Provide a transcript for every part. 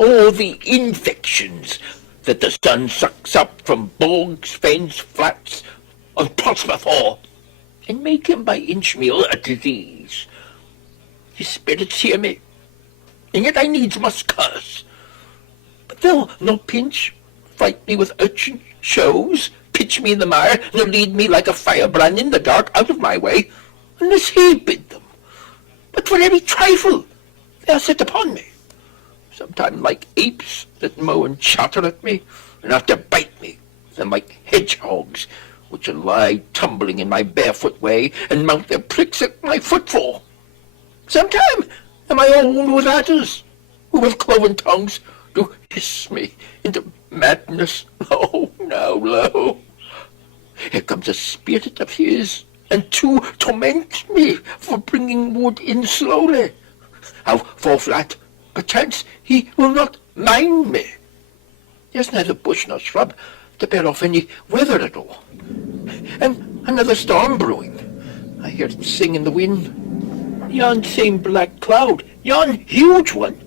all the infections that the sun sucks up from bogs, fens, flats, and prosper for, and make him by inchmeal a disease. His spirits hear me, and yet I needs must curse. But they'll no pinch, fight me with urchin shows, pitch me in the mire, nor lead me like a firebrand in the dark out of my way, unless he bid them. But for every trifle they are set upon me, sometime like apes that mow and chatter at me, and after bite me, then like hedgehogs, which will lie tumbling in my barefoot way, and mount their pricks at my footfall. Sometime am I old with adders, who with cloven tongues do hiss me into madness. Lo, now, lo! Here comes a spirit of his, and to torment me for bringing wood in slowly. I'll fall flat. Perchance he will not mind me. There's neither bush nor shrub to bear off any weather at all. And another storm brewing. I hear it sing in the wind. Yon same black cloud, yon huge one,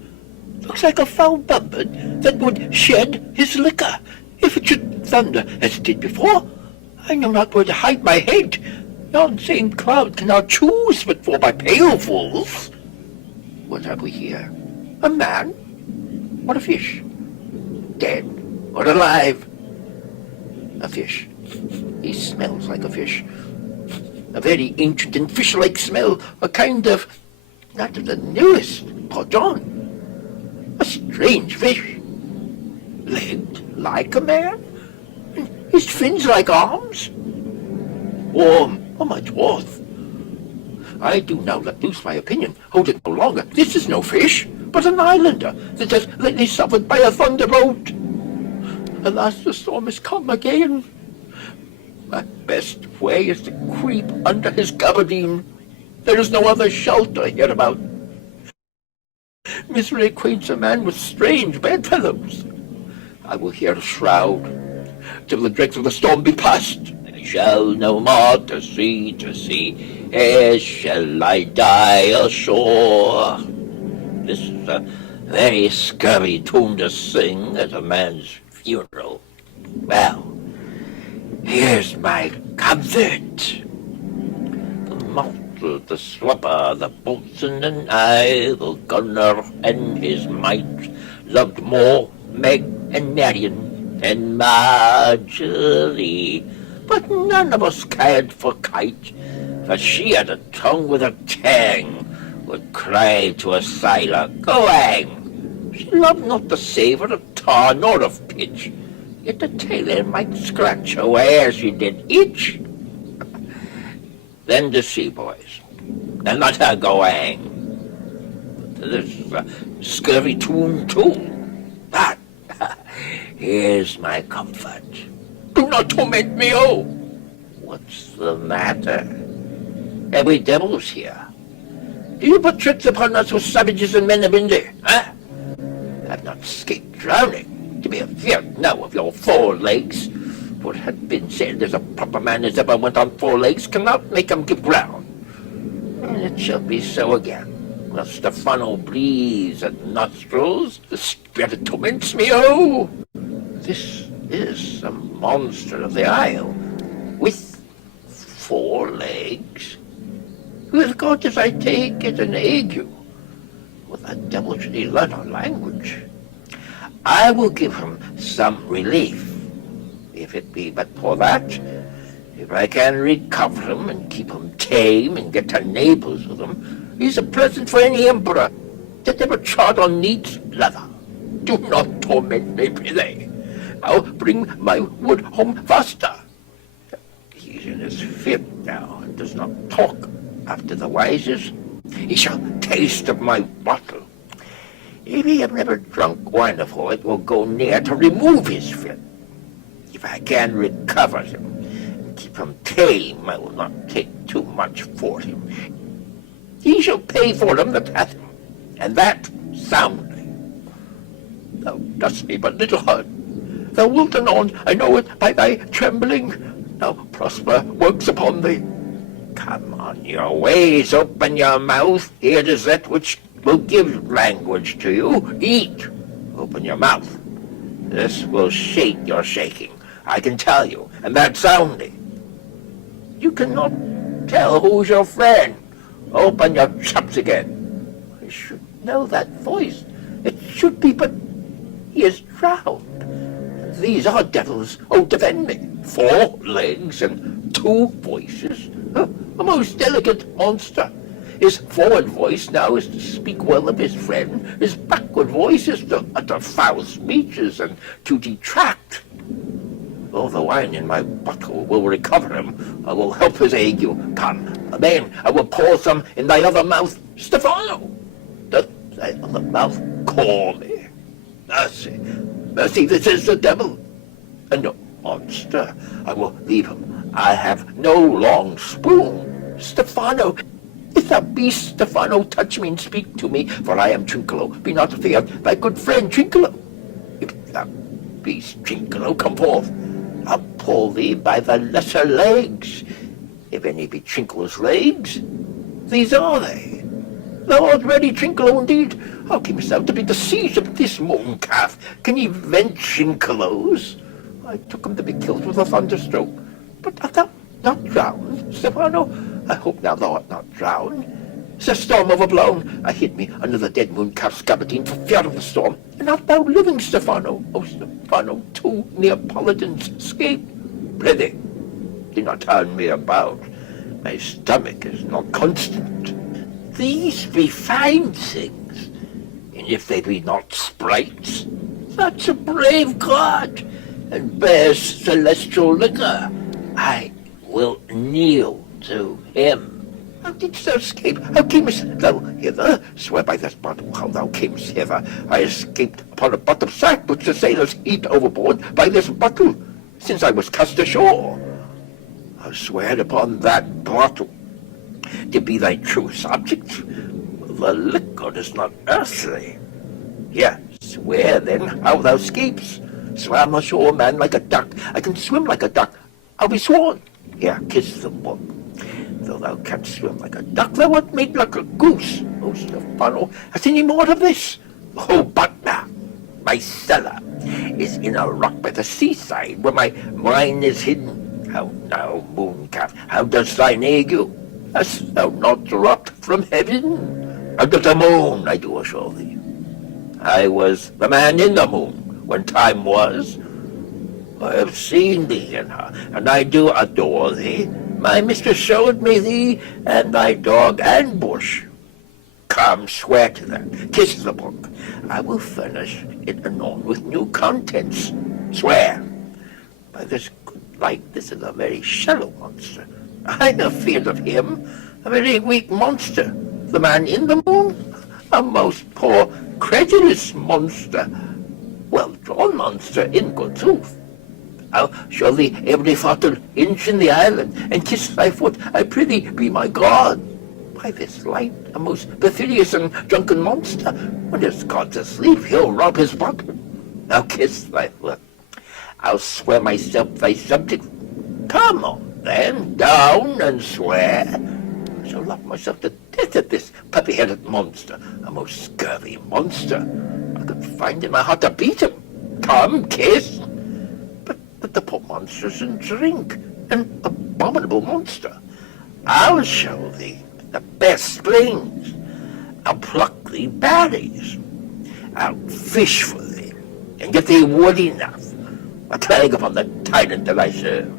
looks like a foul bumpet that would shed his liquor if it should thunder as it did before. I know not where to hide my head. Yon same cloud cannot choose but fall by pailfuls. What have we here? A man or a fish? Dead or alive? A fish. He smells like a fish. A very ancient and fish-like smell, a kind of, not of the newest, pardon. A strange fish. Legged like a man, and his fins like arms. Warm, oh my dwarf. I do now let loose my opinion. Hold it no longer. This is no fish, but an islander that has lately suffered by a thunderbolt. Alas, the storm has come again. My best way is to creep under his gabardine. There is no other shelter hereabout. Misery acquaints a man with strange bedfellows. I will here shroud till the dregs of the storm be past. I shall no more to see, ere shall I die ashore. This is a very scurvy tune to sing at a man's funeral. Well, here's my comfort. The mottle, the swapper, the boatswain and I, the gunner and his mate, loved more Meg and Marion and Marjorie. But none of us cared for Kite, for she had a tongue with a tang, would cry to a sailor, "Go hang!" She loved not the savour of tar nor of pitch, yet the tailor might scratch her where she did itch. Then the sea boys, and let her go hang. This is a scurvy tune too. But here's my comfort. Do not torment me, oh! What's the matter? Have we devils here? Do you put tricks upon us with savages and men of India, huh? I've not escaped drowning, to be afeard now of your 4 legs. For it had been said there's a proper man as ever went on 4 legs cannot make 'em give ground. And it shall be so again. Whilst the funnel breathes at nostrils, the spirit torments me, oh! This is a monster of the isle, with 4 legs. With God, as I take it, an ague. What the devil should he learn our language? I will give him some relief, if it be but for that. If I can recover him and keep him tame and get to Naples with him, he's a present for any emperor that ever trod on neat's leather. Do not torment me, prithee. I'll bring my wood home faster. He's in his fit now, and does not talk after the wisest. He shall taste of my bottle. If he have never drunk wine before, it will go near to remove his fit. If I can recover him and keep him tame, I will not take too much for him. He shall pay for him that hath him, and that soundly. Thou dost me but little hurt. Thou wilt anon, I know it by thy trembling. Now prosper works upon thee. Come on your ways, open your mouth. Here is that which will give language to you. Eat, Open your mouth. This will shake your shaking, I can tell you, and that's sounding. You cannot tell who's your friend. Open your chops again. I should know that voice. It should be, but he is drowned. And these are devils. Oh, defend me. 4 legs and 2 voices. A most delicate monster. His forward voice now is to speak well of his friend. His backward voice is to utter foul speeches and to detract. Though the wine in my bottle will recover him, I will help his ague. Come, then I will pour some in thy other mouth. Stephano, doth thy other mouth call me? Mercy, mercy, this is the devil. And a monster, I will leave him. I have no long spoon. Stephano, if thou beast, Stephano, touch me and speak to me, for I am Trinculo. Be not feared, thy good friend Trinculo. If thou beast, Trinculo, come forth. I'll pull thee by the lesser legs. If any be Trinculo's legs, these are they. Thou art ready, Trinculo, indeed. How camest thou to be the siege of this moon calf? Can ye vent Trinculos? I took him to be killed with a thunderstroke. But art thou not drowned, Stephano? I hope now thou art not drowned. Is a storm overblown? I hid me under the dead moon calf's gabardine for fear of the storm. And art thou living, Stephano? Oh, Stephano, 2 Neapolitans escaped. Prithee, do not turn me about. My stomach is not constant. These be fine things, and if they be not sprites, that's a brave god, and bears celestial liquor. I will kneel to him. How didst thou escape? How camest thou hither? Swear by this bottle how thou camest hither. I escaped upon a bottom sack which the sailors heaped overboard by this bottle, since I was cast ashore. I swear upon that bottle to be thy true subject. The liquor is not earthly. Here, swear then how thou escapest. Swam ashore, man, like a duck. I can swim like a duck. I'll be sworn. Here, kiss the book. Though thou canst swim like a duck, thou art made like a goose. Oh, Stephano, hast any more of this? Oh, butler, my cellar is in a rock by the seaside, where my wine is hidden. How now, mooncalf, how does thine ague? Hast thou not dropped from heaven? Under the moon, I do assure thee. I was the man in the moon, when time was. I have seen thee in her, and I do adore thee. My mistress showed me thee, and thy dog and bush. Come, swear to that. Kiss the book. I will furnish it anon with new contents. Swear. By this good light, this is a very shallow monster. I have feared of him, a very weak monster. The man in the moon, a most poor, credulous monster. Well-drawn monster, in good sooth. I'll show thee every fotted inch in the island, and kiss thy foot, I prithee, be my God. By this light, a most perfidious and drunken monster, when his God's asleep, he'll rob his bottle. Now kiss thy foot. I'll swear myself thy subject. Come on, then, down and swear. I shall love myself to death at this puppy-headed monster, a most scurvy monster. I could find in my heart to beat him. Come, kiss. But the poor monster's in drink, an abominable monster. I'll show thee the best springs. I'll pluck thee berries. I'll fish for thee, and get thee wood enough. A plague upon the tyrant that I serve.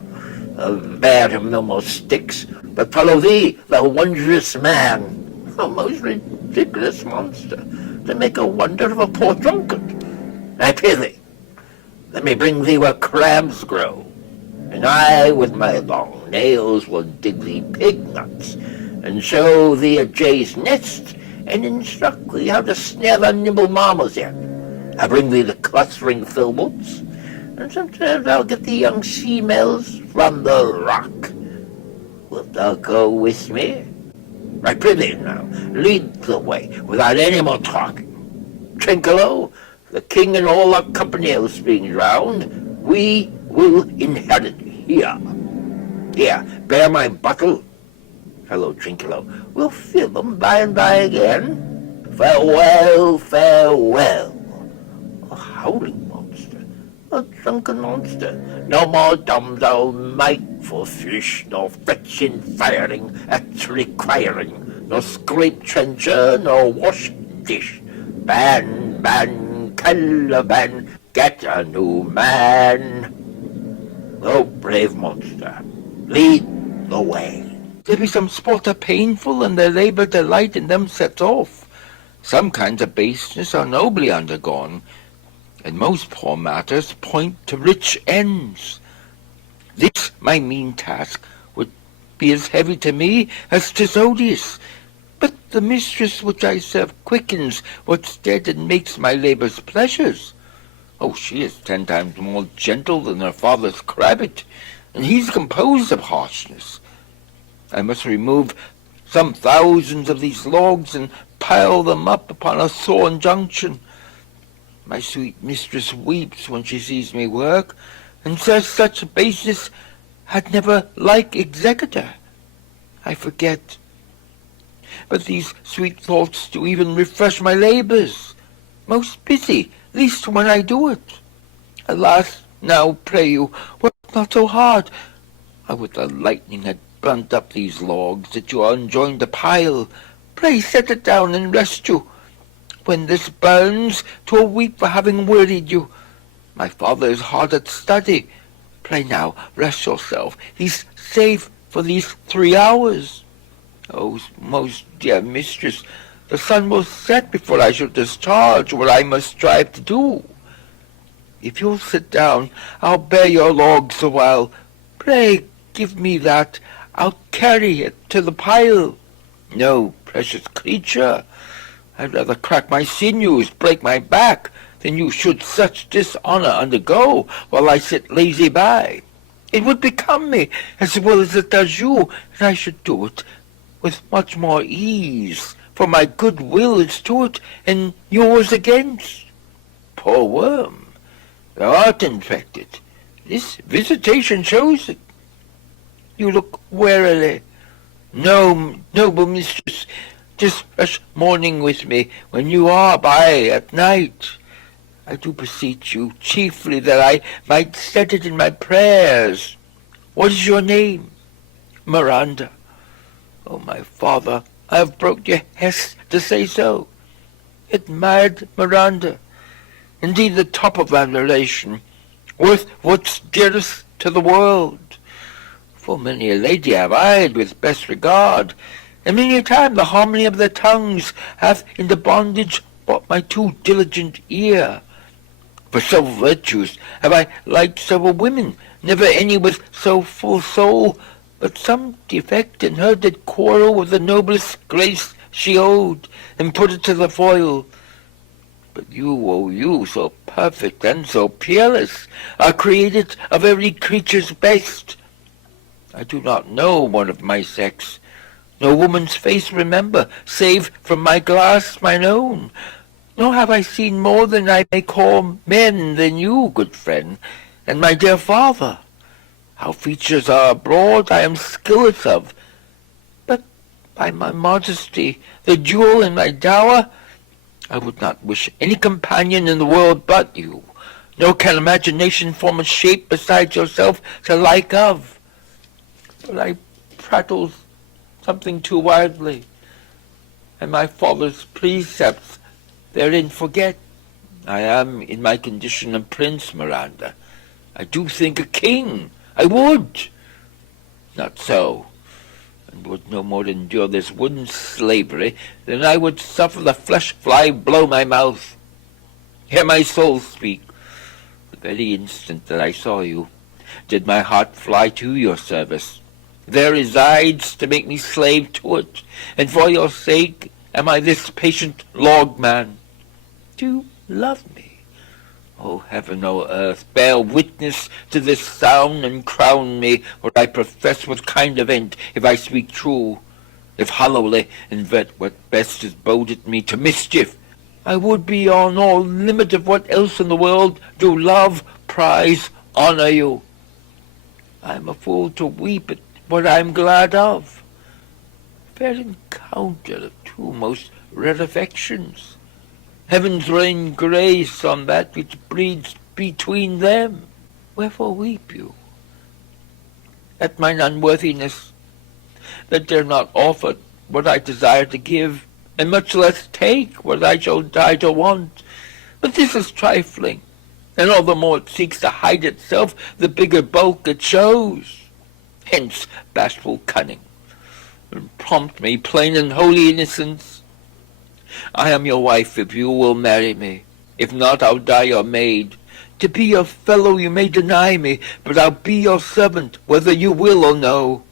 I'll bear him no more sticks, but follow thee, thou wondrous man, a most ridiculous monster, to make a wonder of a poor drunkard. I pity. Let me bring thee where crabs grow, and I with my long nails will dig thee pig nuts, and show thee a jay's nest, and instruct thee how to snare the nimble marmoset. I bring thee the clustering filberts, and sometimes I'll get the young females from the rock. Wilt thou go with me? I prithee now, lead the way, without any more talking. Trinculo, the king and all our company else being drowned, we will inherit here. Here, bear my bottle. Hello, Trinculo, we'll fill them by and by again. Farewell, farewell. drunken monster. No more dumb thou might for fish, nor fetching firing at requiring, nor scrape trencher, nor wash dish. Ban, ban, Caliban, get a new man. O brave monster, lead the way. There be some sport are painful, and their labour delight in them sets off. Some kinds of baseness are nobly undergone, and most poor matters point to rich ends. This my mean task would be as heavy to me as 'tis odious. But the mistress which I serve quickens what's dead and makes my labours pleasures. Oh, she is 10 times more gentle than her father's crabbit, and he's composed of harshness. I must remove some thousands of these logs and pile them up upon a thorn junction. My sweet mistress weeps when she sees me work, and says such baseness had never like executor. I forget. But these sweet thoughts do even refresh my labours. Most busy, least when I do it. Alas, now pray you, work not so hard. I would the lightning had burnt up these logs that you are enjoined to pile. Pray set it down and rest you. When this burns, 'twill weep for having wearied you. My father is hard at study. Pray now, rest yourself. He's safe for these 3 hours. Oh, most dear mistress, the sun will set before I shall discharge what I must strive to do. If you'll sit down, I'll bear your logs a while. Pray give me that. I'll carry it to the pile. No, precious creature, I'd rather crack my sinews, break my back, than you should such dishonour undergo while I sit lazy by. It would become me as well as it does you, and I should do it with much more ease, for my good will is to it, and yours against. Poor worm, thou art infected. This visitation shows it. You look wearily. No, noble mistress, 'tis fresh morning with me when you are by at night. I do beseech you chiefly that I might set it in my prayers. What is your name? Miranda. Oh, my father, I have broke your hest to say so. Admired Miranda, indeed the top of admiration, worth what's dearest to the world. Full many a lady have eyed with best regard, and many a time the harmony of their tongues hath into bondage brought my too diligent ear. For several virtues have I liked several women, never any with so full soul, but some defect in her did quarrel with the noblest grace she owed, and put it to the foil. But you, oh you, so perfect and so peerless, are created of every creature's best. I do not know one of my sex, no woman's face remember, save from my glass mine own. Nor have I seen more than I may call men than you, good friend, and my dear father. How features are abroad I am skilless of, but by my modesty, the jewel in my dower, I would not wish any companion in the world but you, nor can imagination form a shape besides yourself to like of. But I prattle something too widely, and my father's precepts therein forget. I am in my condition a prince, Miranda. I do think a king. I would. Not so, and would no more endure this wooden slavery than I would suffer the flesh fly blow my mouth. Hear my soul speak. The very instant that I saw you, did my heart fly to your service. There resides to make me slave to it, and for your sake am I this patient logman. Do you love me? O heaven, O earth, bear witness to this sound, and crown me what I profess with kind event, if I speak true. If hollowly invert what best is boded me to mischief, I would beyond all limit of what else in the world do love, prize, honour you. I am a fool to weep at what I am glad of. Fair encounter of two most rare affections. Heavens rain grace on that which breeds between them. Wherefore weep you? At mine unworthiness, that dare not offer what I desire to give, and much less take what I shall die to want. But this is trifling, and all the more it seeks to hide itself, the bigger bulk it shows. Hence bashful cunning, and prompt me plain and holy innocence. I am your wife if you will marry me. If not, I'll die your maid. To be your fellow you may deny me, but I'll be your servant, whether you will or no.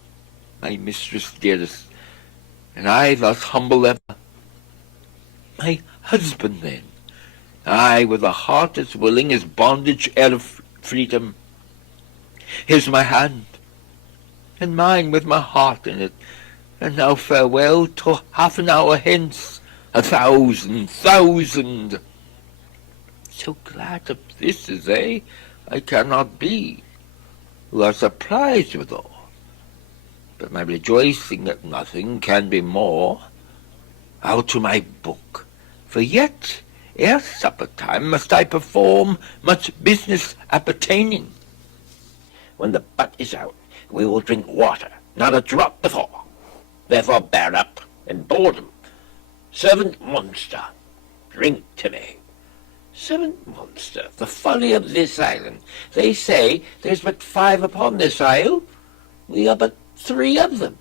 My mistress dearest, and I thus humble ever. My husband then, I with a heart as willing as bondage ere of freedom. Here's my hand, and mine with my heart in it, and now farewell till half an hour hence. 1,000,000. So glad of this as they, I cannot be, who are surprised withal. But my rejoicing at nothing can be more. I'll to my book, for yet ere supper time must I perform much business appertaining. When the butt is out, we will drink water, not a drop before. Therefore bear up and boredom. Servant Monster, drink to me. Servant Monster, the folly of this island. They say there's but 5 upon this isle. We are but 3 of them.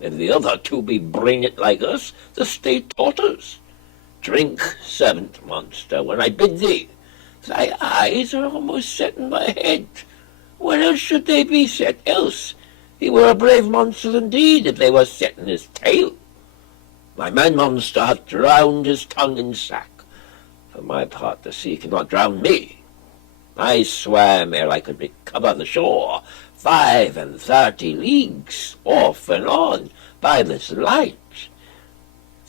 If the other 2 be brained like us, the state taught us. Drink, Servant Monster, when I bid thee. Thy eyes are almost set in my head. Where else should they be set else? He were a brave monster indeed, if they were set in his tail. My man Monster hath drowned his tongue in sack. For my part, the sea cannot drown me. I swam ere I could recover the shore, 35 leagues off and on by this light.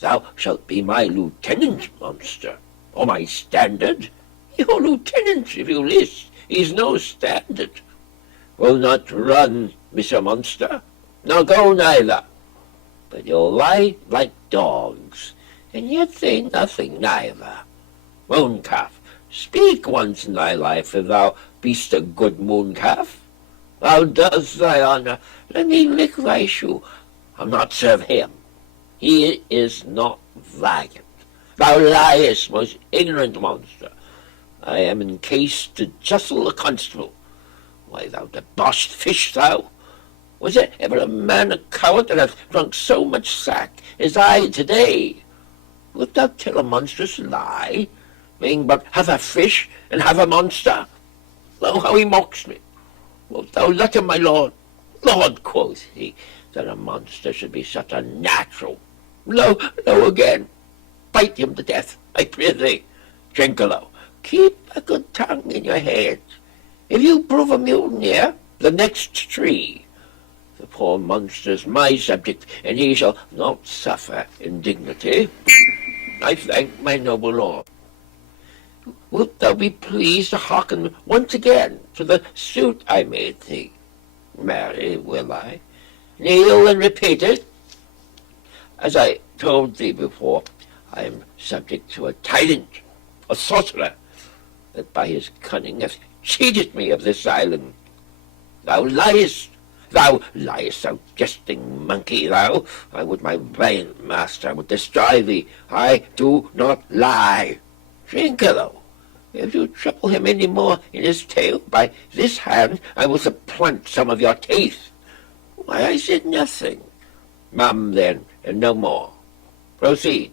Thou shalt be my lieutenant, Monster, or my standard. Your lieutenant, if you list, is no standard. Will not run, Mr. Monster, nor go neither. But you'll lie like dogs, and yet say nothing neither. Mooncalf, speak once in thy life, if thou be'st a good mooncalf. Thou dost thy honour, let me lick thy shoe. I'll not serve him. He is not valiant. Thou liest, most ignorant monster. I am in case to justle the constable. Why, thou debauched fish, thou! Was there ever a man a coward that hath drunk so much sack as I today? Wilt thou tell a monstrous lie, being but half a fish and half a monster? Lo, how he mocks me! Wilt thou let him, my lord? Lord, quoth he, that a monster should be such a natural. Lo, lo again! Bite him to death, I pray thee. Trinculo, keep a good tongue in your head. If you prove a mutineer, the next tree. The poor monster's my subject, and he shall not suffer indignity. I thank my noble lord. Wilt thou be pleased to hearken once again to the suit I made thee? Marry, will I? Kneel and repeat it. As I told thee before, I am subject to a tyrant, a sorcerer, that by his cunning hath cheated me of this island. Thou liest, thou jesting monkey, thou! I would my valiant master would destroy thee. I do not lie. Trinculo, if you trouble him any more in his tail, by this hand I will supplant some of your teeth. Why, I said nothing. Mum, then, and no more. Proceed.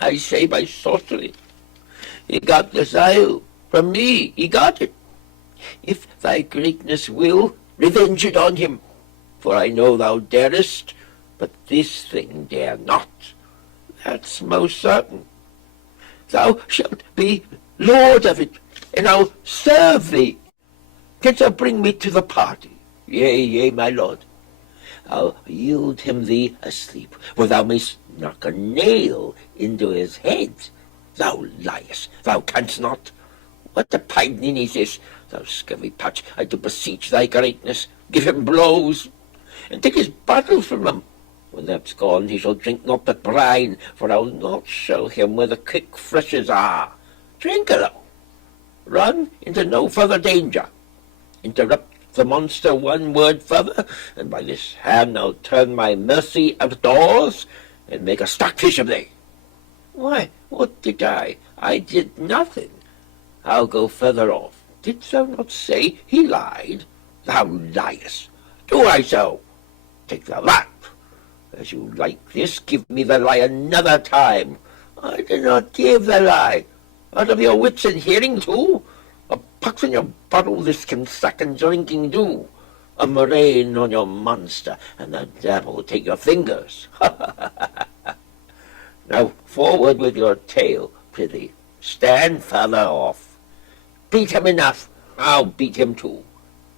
I say by sorcery. He got this isle. From me he got it. If thy greatness will, revenge it on him. For I know thou darest, but this thing dare not. That's most certain. Thou shalt be lord of it, and I'll serve thee. Canst thou bring me to the party? Yea, yea, my lord. I'll yield him thee asleep, where thou mayst knock a nail into his head. Thou liest, thou canst not. What a pining is this, thou scurvy patch? I do beseech thy greatness, give him blows, and take his bottle from him. When that's gone, he shall drink not but brine, for I'll not show him where the quick freshes are. Trinculo, run into no further danger. Interrupt the monster one word further, and by this hand I'll turn my mercy out of doors, and make a stockfish of thee. Why, what did I? I did nothing. I'll go further off. Didst thou not say he lied? Thou liest. Do I so? Take thou that. As you like this, give me the lie another time. I did not give the lie. Out of your wits and hearing too? A pox in your bottle this can suck and drinking do. A murrain on your monster, and the devil take your fingers. Now forward with your tale, prithee. Stand further off. Beat him enough. I'll beat him too.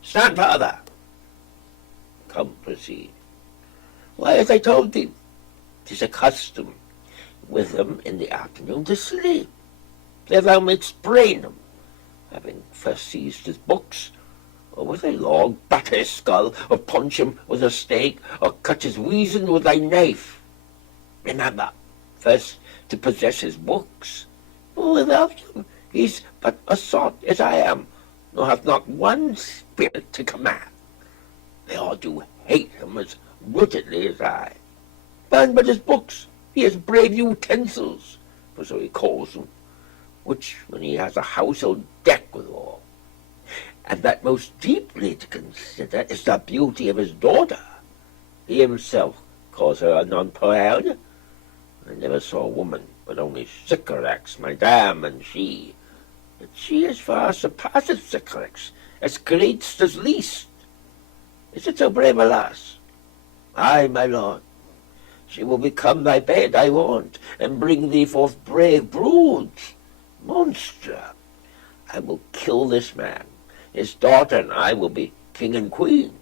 Stand further. Come, proceed. Why, as I told thee, 'tis a custom with them in the afternoon to sleep. There thou mayst brain him, having first seized his books, or with a log batter his skull, or punch him with a stake, or cut his weason with thy knife. Remember, first to possess his books. Without them he's but a sot as I am, nor hath not one spirit to command. They all do hate him as rootedly as I. Burn but his books, he has brave utensils, for so he calls them, which when he has a household deck withal. And that most deeply to consider is the beauty of his daughter. He himself calls her a nonpareil. I never saw a woman, but only Sycorax, my dam, and she. But she as far surpasseth Sycorax, as greatest as least. Is it so brave a lass? Ay, my lord. She will become thy bed, I warrant, and bring thee forth brave broods. Monster, I will kill this man. His daughter and I will be king and queen.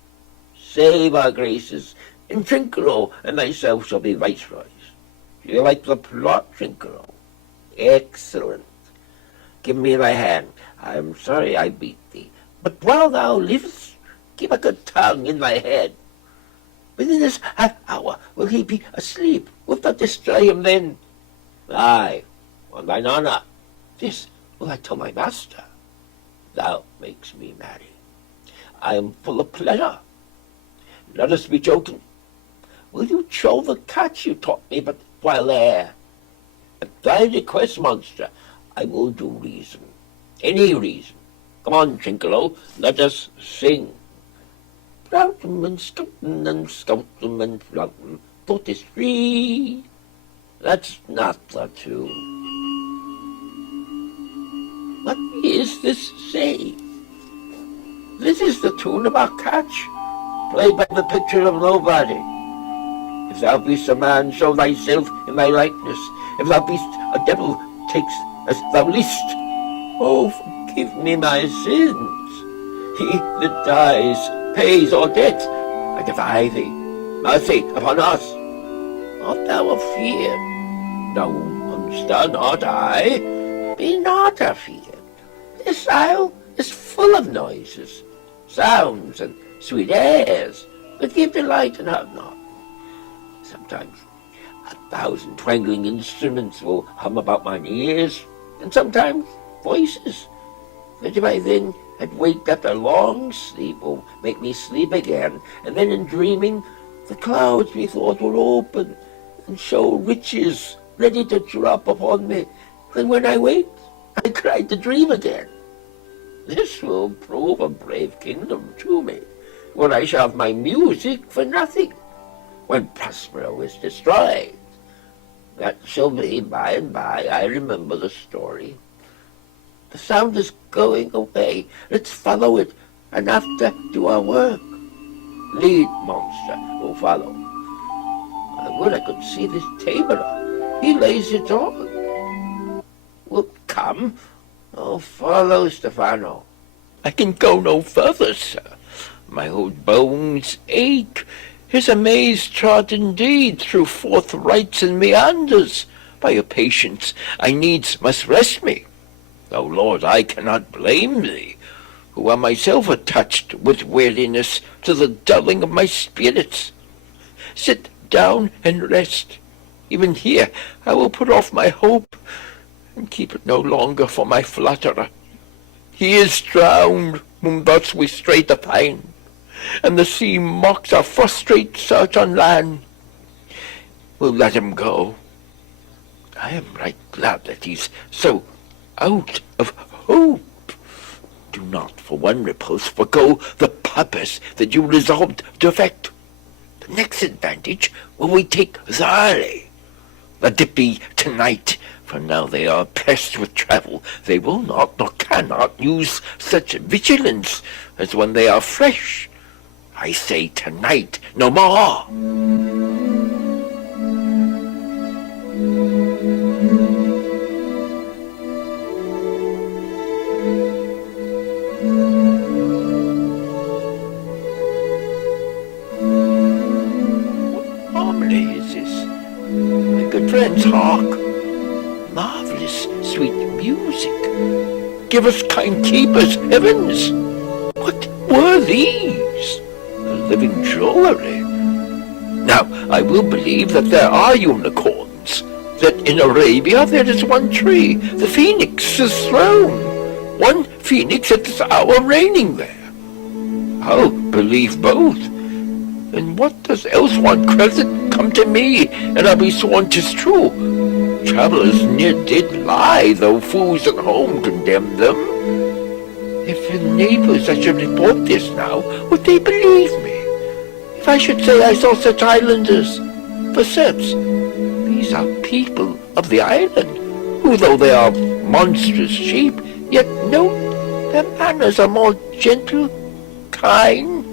Save our graces, and Trinculo and thyself shall be viceroys. Do you like the plot, Trinculo? Excellent. Give me thy hand. I am sorry I beat thee, but while thou livest, keep a good tongue in thy head. Within this half hour will he be asleep. Wilt thou destroy him then? Aye, on thine honour. This will I tell my master. Thou makes me merry. I am full of pleasure. Let us be joking. Will you show the catch you taught me but while there? At thy request, monster, I will do reason. Any reason. Come on, Trinculo, let us sing. Ploughman and Scoutman and Scoutman and Ploughman, foot is free. That's not the tune. What is this say? This is the tune of our catch, played by the picture of nobody. If thou be'st a man, show thyself in thy likeness. If thou be'st a devil, takes as thou list. Oh, forgive me my sins. He that dies pays all debt. I defy thee. Mercy upon us. Art thou afeard? No, monster, not I. Be not afeard. This isle is full of noises, sounds, and sweet airs that give delight and have not. Sometimes 1,000 twangling instruments will hum about mine ears, and sometimes voices that if I then had waked after long sleep will make me sleep again, and then in dreaming the clouds methought will open and show riches ready to drop upon me. Then when I waked, I cried to dream again. This will prove a brave kingdom to me, where I shall have my music for nothing, when Prospero is destroyed. That shall be by and by. I remember the story. The sound is going away. Let's follow it, and after do our work. Lead, monster, will follow. I would I could see this taborer. He lays it on. Wilt come? Oh, follow, Stefano. I can go no further, sir. My old bones ache. Here's a maze trod indeed through forthrights and meanders. By your patience I needs must rest me. O Lord, I cannot blame thee, who am myself attached with weariness to the dulling of my spirits. Sit down and rest. Even here I will put off my hope, and keep it no longer for my flatterer. He is drowned. whom thus we stray to find, and the sea mocks our frustrate search on land. We'll let him go. I am right glad that he's so out of hope. Do not for one repulse forego the purpose that you resolved to effect. The next advantage will we take thoroughly. Let it be tonight, for now they are pressed with travel. They will not nor cannot use such vigilance as when they are fresh. I say tonight, no more. Friends, hark! Marvelous sweet music. Give us kind keepers, heavens! What were these? A living drollery. Now, I will believe that there are unicorns, that in Arabia there is one tree, the phoenix's throne, one phoenix at this hour reigning there. I'll believe both. And what does else want credit come to me, and I'll be sworn 'tis true. Travellers near did lie, though fools at home condemn them. If the neighbours I should report this now, would they believe me? If I should say I saw such islanders, for certes, these are people of the island, who though they are monstrous sheep, yet note their manners are more gentle, kind,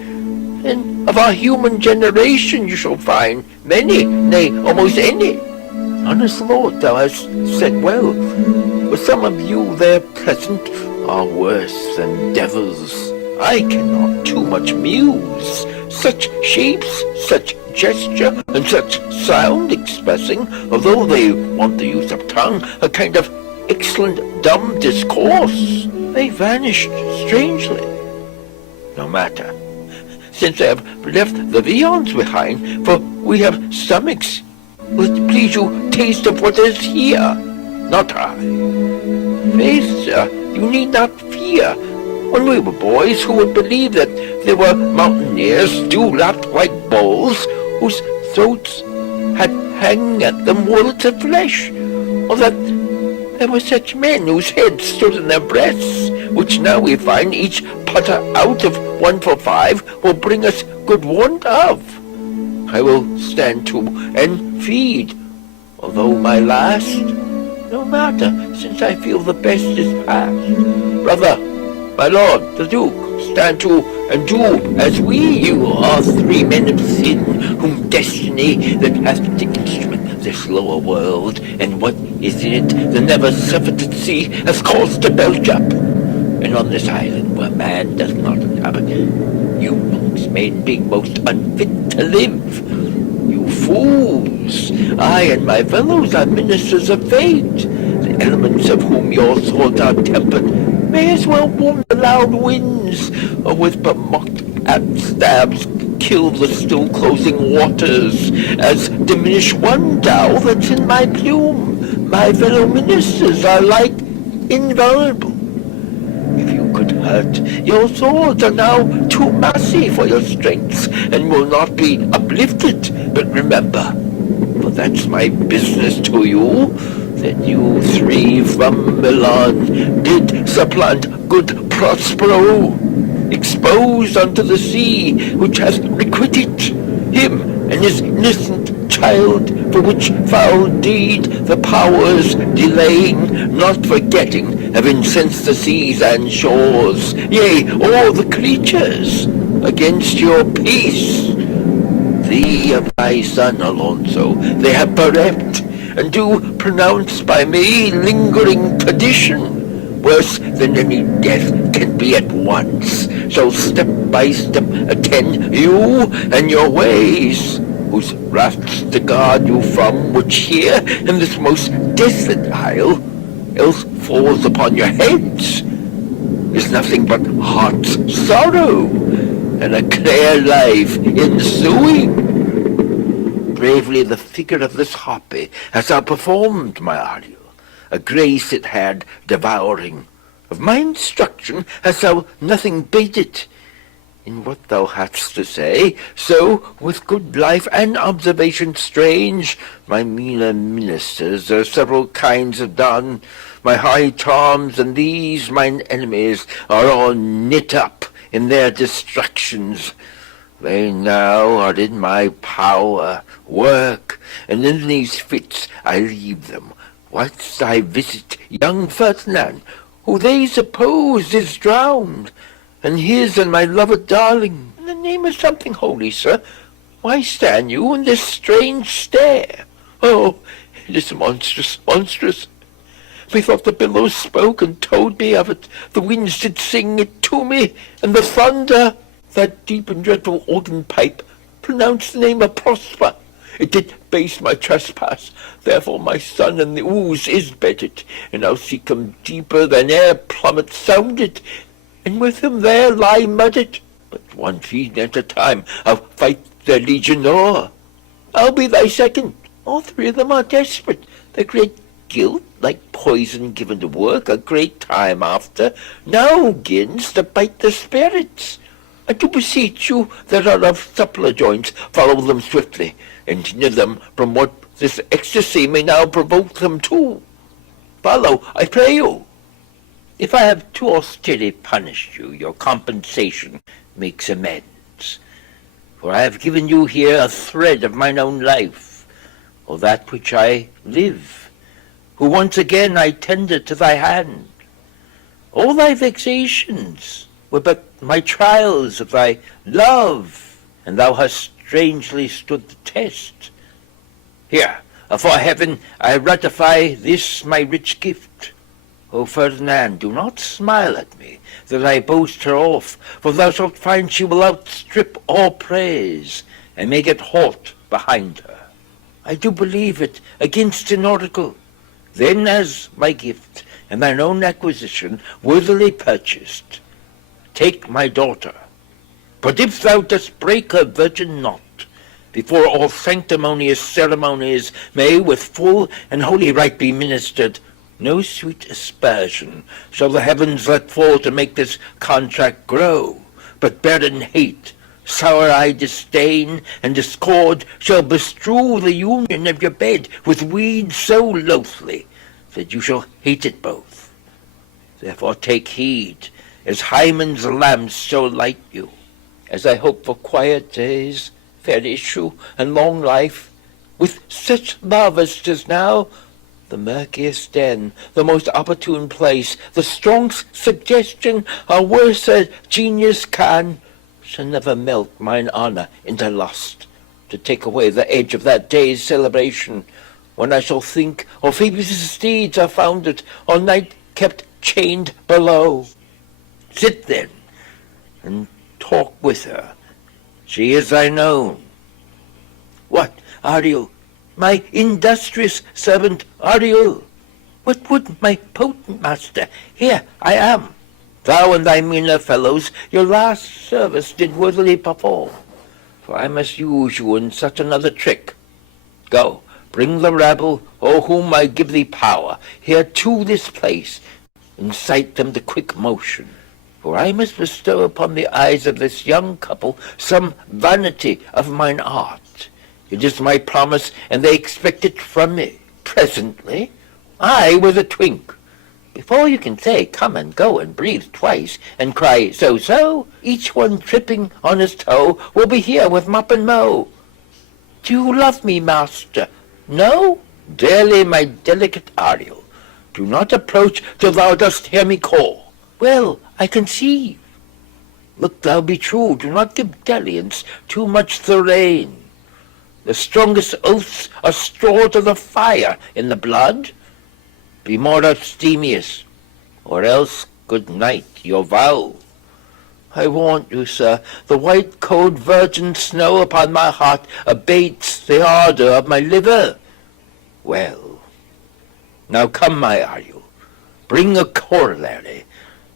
and of our human generation you shall find many, nay, almost any. Honest Lord, thou hast said well, for some of you there present are worse than devils. I cannot too much muse. Such shapes, such gesture, and such sound expressing, although they want the use of tongue, a kind of excellent dumb discourse, they vanished strangely. No matter, since they have left the viands behind, for we have stomachs. Will it please you taste of what is here? Not I. Faith, sir, you need not fear. When we were boys, who would believe that there were mountaineers, dew-lapped white bulls, whose throats had hanging at them worlds of flesh, or that there were such men whose heads stood in their breasts, which now we find each putter out of 1 for 5 will bring us good warrant of. I will stand to and feed, although my last, no matter, since I feel the best is past. Brother, my lord, the Duke, stand to and do as we. You are 3 men of sin, whom destiny that hath to instrument this lower world, and what is in it the never surfeited sea has caused to belch up. And on this island where man does not inhabit, you amongst men being most unfit to live. You fools! I and my fellows are ministers of fate, the elements of whom your thoughts are tempered may as well warm the loud winds, or with mocked stabs kill the still closing waters, as diminish one dow that's in my plume. My fellow ministers are like invulnerable. If you could hurt, your swords are now too massy for your strength, and will not be uplifted. But remember, for that's my business to you, that you 3 from Milan did supplant good Prospero, exposed unto the sea, which hath requited him and his innocent child, for which foul deed the powers delaying, not forgetting, have incensed the seas and shores, yea, all the creatures, against your peace. Thee of thy son Alonso they have bereft, and do pronounce by me lingering perdition, worse than any death can be at once. So step by step attend you and your ways, whose wraths to guard you from which here in this most desolate isle else falls upon your heads, is nothing but heart's sorrow, and a clear life ensuing. Bravely the figure of this harpy has outperformed my Ariel, a grace it had devouring, Of my instruction hast thou nothing bated. In what thou hadst to say, so with good life and observation strange, my meaner ministers their several kinds have done. My high charms and these mine enemies are all knit up in their distractions. They now are in my power, work, and in these fits I leave them, whilst I visit young Ferdinand, who they suppose is drowned, and his and my loved darling. In the name of something holy, sir, why stand you in this strange stare? Oh, it is monstrous, monstrous. Methought the billows spoke and told me of it. The winds did sing it to me, and the thunder, that deep and dreadful organ pipe, pronounced the name of Prosper. It did base my trespass. Therefore my son in the ooze is bedded, and I'll seek him deeper than e'er plummet sounded, and with him there lie mudded. But one fiend at a time I'll fight their legion o'er. I'll be thy second. All three of them are desperate. The great guilt, like poison given to work a great time after, now begins to bite the spirits. And to beseech you that are of suppler joints, follow them swiftly, and hinder them from what this ecstasy may now provoke them to. Follow, I pray you. If I have too austerely punished you, your compensation makes amends. For I have given you here a thread of mine own life, or that which I live, who once again I tender to thy hand. All thy vexations were but my trials of thy love, and thou hast strangely stood the test. Here, afore heaven, I ratify this my rich gift. O Ferdinand, do not smile at me, that I boast her off, for thou shalt find she will outstrip all praise, and may get halt behind her. I do believe it against an oracle. Then as my gift, and thine own acquisition, worthily purchased, take my daughter. But if thou dost break her virgin knot, before all sanctimonious ceremonies may with full and holy rite be ministered, no sweet aspersion shall the heavens let fall to make this contract grow, but barren hate, sour-eyed disdain, and discord shall bestrew the union of your bed with weeds so loathly that you shall hate it both. Therefore take heed, as Hymen's lamps shall light you. As I hope for quiet days, fair issue, and long life, with such love as 'tis now, the murkiest den, the most opportune place, the strongest suggestion, or worser genius can, shall never melt mine honour into lust, to take away the edge of that day's celebration, when I shall think, or Phoebus' steeds are founded, or night kept chained below. Sit then, and talk with her. She is thine own. What, Ariel? My industrious servant Ariel. What would my potent master? Here I am. Thou and thy meaner fellows your last service did worthily perform, for I must use you in such another trick. Go, bring the rabble, o whom I give thee power, here to this place, incite them to quick motion, for I must bestow upon the eyes of this young couple some vanity of mine art. It is my promise, and they expect it from me. Presently, I with a twink. Before you can say come and go and breathe twice, and cry so, each one tripping on his toe will be here with mop and mow. Do you love me, master? No? Dearly, my delicate Ariel. Do not approach till thou dost hear me call. Well, I conceive. Look thou be true, do not give dalliance too much the rein. The strongest oaths are straw to the fire in the blood. Be more abstemious, or else good night your vow. I warn you, sir, the white cold virgin snow upon my heart abates the ardour of my liver. Well, now come, my Ariel, bring a corollary.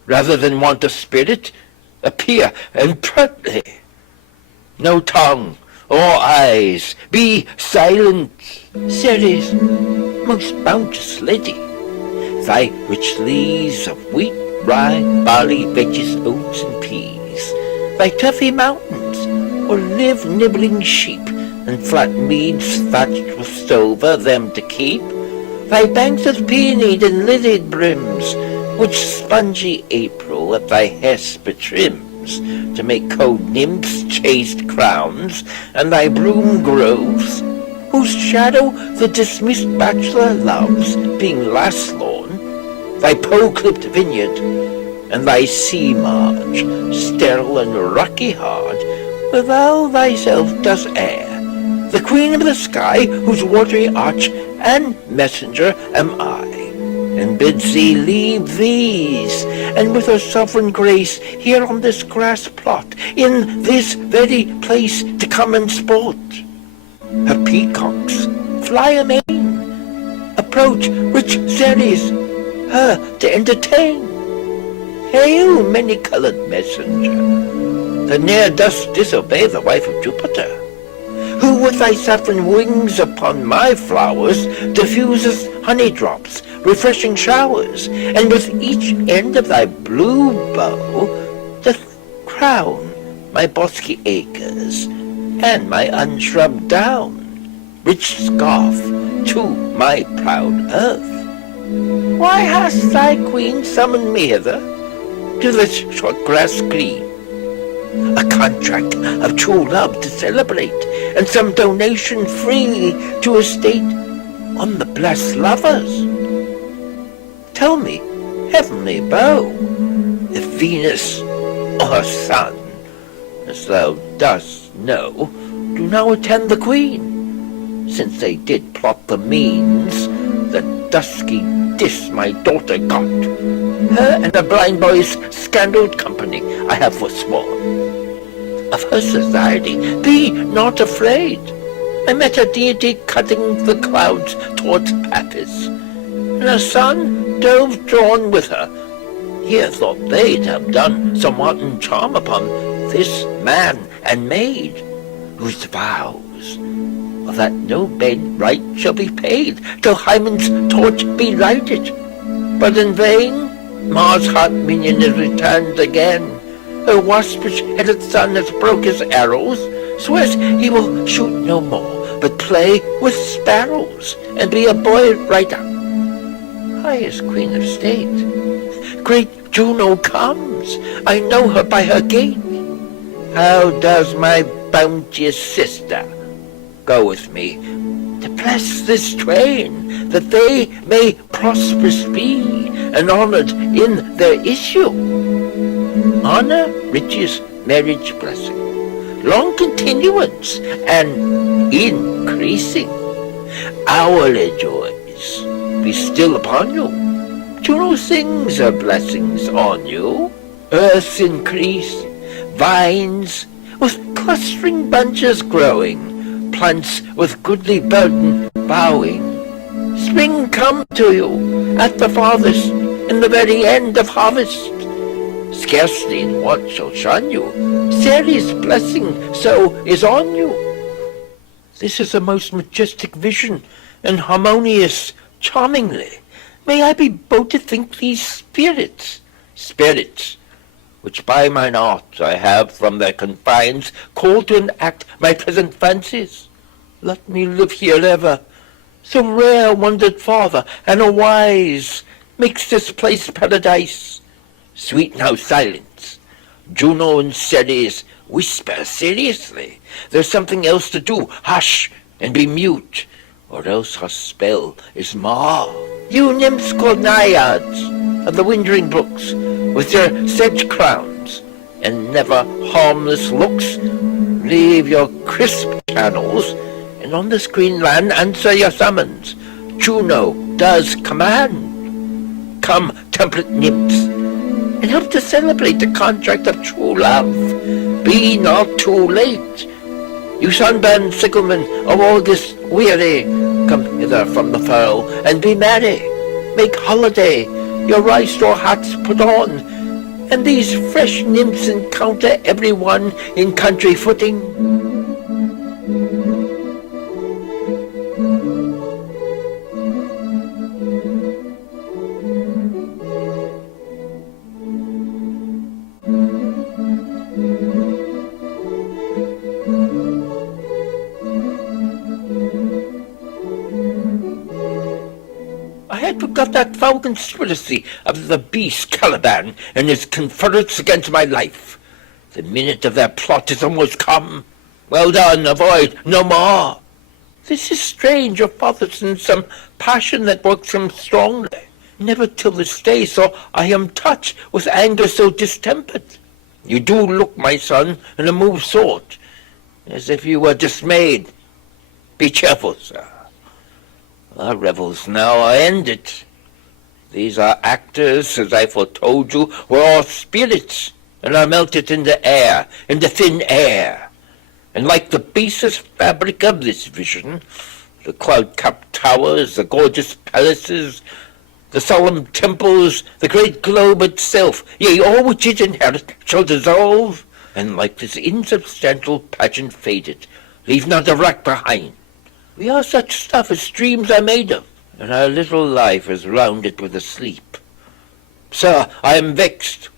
Rather than want a spirit, appear and pertly. No tongue, or eyes, be silent. Ceres, most bounteous lady, thy rich lees of wheat rye, barley, veggies, oats, and peas. Thy turfy mountains, or live nibbling sheep, and flat meads thatched with stover them to keep. Thy banks of peonied and lilied brims, which spongy April at thy hesp betrims, to make cold nymphs chaste crowns, and thy broom groves, whose shadow the dismissed bachelor loves, being last lorn, thy pole-clipped vineyard, and thy sea marge, sterile and rocky hard, where thou thyself dost err, the queen of the sky, whose watery arch and messenger am I, and bids thee leave these, and with her sovereign grace, here on this grass plot, in this very place, to come and sport. Her peacocks fly amain, approach rich Ceres, her to entertain. Hail, many-coloured messenger, that ne'er dost disobey the wife of Jupiter, who with thy saffron wings upon my flowers diffuseth honey drops, refreshing showers, and with each end of thy blue bow doth crown my bosky acres and my unshrubbed down, rich scarf to my proud earth. Why hast thy queen summoned me hither to this short grass green? A contract of true love to celebrate, and some donation free to estate on the blessed lovers. Tell me, heavenly bow, if Venus or her son, as thou dost know, do now attend the queen, since they did plot the means that dusky dis my daughter got. Her and the blind boy's scandaled company I have forsworn. Of her society be not afraid. I met a deity cutting the clouds towards Paphos, and her son dove drawn with her. Here thought they'd have done some wanton charm upon this man and maid, whose vows of that no bed right shall be paid till Hymen's torch be lighted. But in vain, Mars' hot minion is returned again. Her waspish-headed son has broke his arrows, swears he will shoot no more, but play with sparrows, and be a boy writer. Highest queen of state, great Juno comes, I know her by her gait. How does my bounteous sister? Go with me, to bless this train, that they may prosperous be, and honored in their issue. Honor, riches, marriage, blessing, long continuance, and increasing. Hourly joys be still upon you. Juno sings her blessings on you. Earth's increase, vines with clustering bunches growing, plants with goodly burden bowing. Spring come to you at the farthest, in the very end of harvest. Scarcely in what shall shun you. Ceres' blessing so is on you. This is a most majestic vision, and harmonious charmingly. May I be bold to think these spirits, which by mine art I have from their confines called to enact my present fancies. Let me live here ever. So rare wandered father, and a wise, makes this place paradise. Sweet now silence. Juno and Ceres whisper seriously. There's something else to do. Hush and be mute, or else her spell is marred. You nymphs called naiads of the winding brooks, with your sedge crowns and never harmless looks, leave your crisp channels, and on this green land answer your summons. Juno does command. Come, temperate nymphs, and help to celebrate the contract of true love. Be not too late. You sunburned sicklemen of August weary, come hither from the furrow, and be merry. Make holiday, your rice straw hats put on, and these fresh nymphs encounter every one in country footing. you've got that foul conspiracy of the beast Caliban and his confederates against my life. The minute of their plot is almost come. Well done, avoid no more. This is strange, your father's in some passion that works him strongly. Never till this day saw I him touched with anger so distempered. You do look, my son, in a moved sort, as if you were dismayed. Be cheerful, sir. Our revels now are ended. These are actors, as I foretold you, were all spirits, and are melted in the air, in the thin air. And like the basest fabric of this vision, the cloud-capped towers, the gorgeous palaces, the solemn temples, the great globe itself, yea, all which it inherit, shall dissolve, and like this insubstantial pageant faded, leave not a wreck behind. We are such stuff as dreams are made of, and our little life is rounded with a sleep. Sir, I am vexed.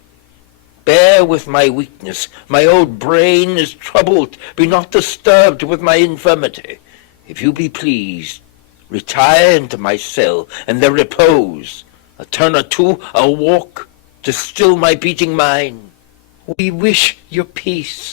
Bear with my weakness. My old brain is troubled. Be not disturbed with my infirmity. If you be pleased, retire into my cell, and there repose. A turn or two, a walk, to still my beating mind. We wish your peace.